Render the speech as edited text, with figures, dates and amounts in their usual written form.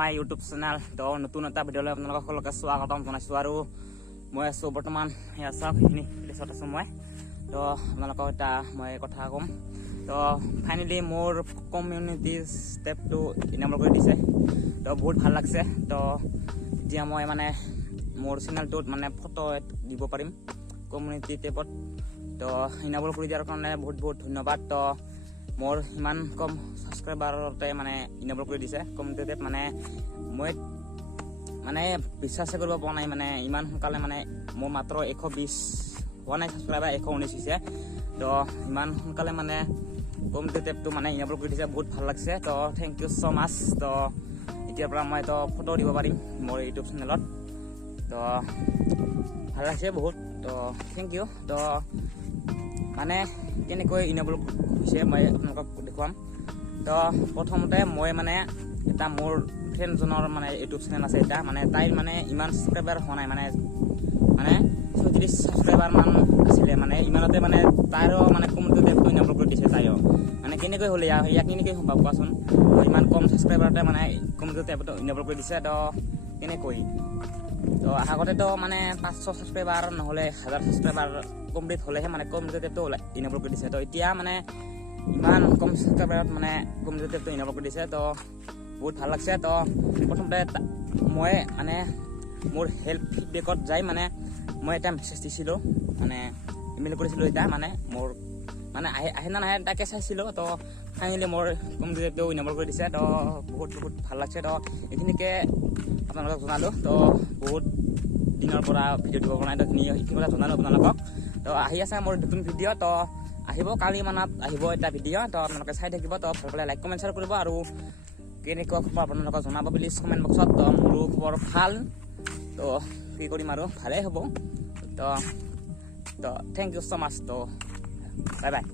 My YouTube channel. তো নতুন এটা ভিডিঅ'লৈ আপোনালোকক সকলোকে স্বাগতম জনাইছোঁ। আৰু মই আছোঁ বৰ্তমান সেয়া চাওক সেইখিনি প্লেচত আছোঁ মই। তো আপোনালোকক এটা মই কথা ক'ম। তো ফাইনেলি মোৰ কমিউনিটি ষ্টেপটো ইনাবল কৰি দিছে। তো বহুত ভাল লাগছে। তো এতিয়া মই মানে মোৰ চেনেলটোত মানে ফটো দিব পাৰিম কমিউনিটি টেপত। তো ইনাবল কৰি দিয়াৰ কাৰণে বহুত বহুত ধন্যবাদ। তো মোৰ ইমান কম ছাবস্ক্ৰাইবাৰতে মানে ইনাবল কৰি দিছে কমিউনিটি টেপ। মানে মই মানে বিশ্বাসে কৰিব পৰা নাই, মানে ইমান সোনকালে মানে মোৰ মাত্ৰ 120 হোৱা নাই ছাবস্ক্ৰাইবাৰ, 119 হৈছে। তো ইমান সোনকালে মানে কমিউনিটি টেপটো মানে ইনাবল কৰি দিছে, বহুত ভাল লাগছে। তো থেংক ইউ ছ' মাছ। তো এতিয়াৰ পৰা মই তো ফটো দিব পাৰিম মোৰ ইউটিউব চেনেলত। তো ভাল লাগছে বহুত। তো থেংক ইউ। তো মানে কেনেকৈ ইনাবল হৈছে মই আপোনালোকক দেখুৱাম। তো প্ৰথমতে মই মানে এটা মোৰ ফ্ৰেণ্ডজনৰ মানে ইউটিউব চেনেল আছে এটা, মানে তাইৰ মানে ইমান ছাবস্ক্ৰাইবাৰ হোৱা নাই, মানে 36 ছাবস্ক্ৰাইবাৰ মান আছিলে। মানে ইমানতে মানে তাইৰো মানে কমিউনিটি টেপটো ইনাবল কৰি দিছে তাইও। মানে কেনেকৈ হ'লে ইয়াক কেনেকৈ সম্ভৱ কোৱাচোন? ইমান কম ছাবস্ক্ৰাইবাৰতে মানে কমিউনিটি টেপটো ইনাবল কৰি দিছে। তো কেনেকৈ? তো আগতেতো মানে 500 ছাবস্ক্ৰাইবাৰ নহ'লে 1000 ছাবস্ক্ৰাইবাৰ কমপ্লিট হ'লেহে মানে কমিউনিটি টেপটো ইনাবল কৰি দিছে। তো এতিয়া মানে ইমান কম ছাবস্ক্ৰাইবাৰত মানে কমিউনিটি টেপটো ইনাবল কৰি দিছে। তো বহুত ভাল লাগছে। তো প্ৰথমতে মই মানে মোৰ হেল্প ফিডবেকত যাই মানে মই এটা মেছেজ দিছিলোঁ, মানে ইমেইল কৰিছিলোঁ এটা, মানে মোৰ মানে আহে না নাহে তাকে চাইছিলোঁ। তো ফাইনেলি মোৰ কমিউনিটি টেপটো ইনাবল কৰি দিছে। তো বহুত বহুত ভাল লাগছে। তো এইখিনিকে আপোনালোকক জনালোঁ। তো বহুত দিনৰ পৰা ভিডিঅ' দিব পৰা নাই, তো এইখিনি কথা জনালোঁ আপোনালোকক। তো আহি আছে মোৰ নতুন ভিডিঅ'। তো আহিব, কালি মানত আহিব এটা ভিডিঅ'। তো আপোনালোকে চাই থাকিব। তো ভাল পালে লাইক কমেণ্ট শ্বেয়াৰ কৰিব। আৰু কেনেকুৱা খবৰ আপোনালোকক জনাব প্লিজ কমেণ্ট বক্সত। তো মোৰো খবৰ ভাল। তো কি কৰিম আৰু ভালেই হ'ব। তো থেংক ইউ ছ' মাছ। তো বাই বাই।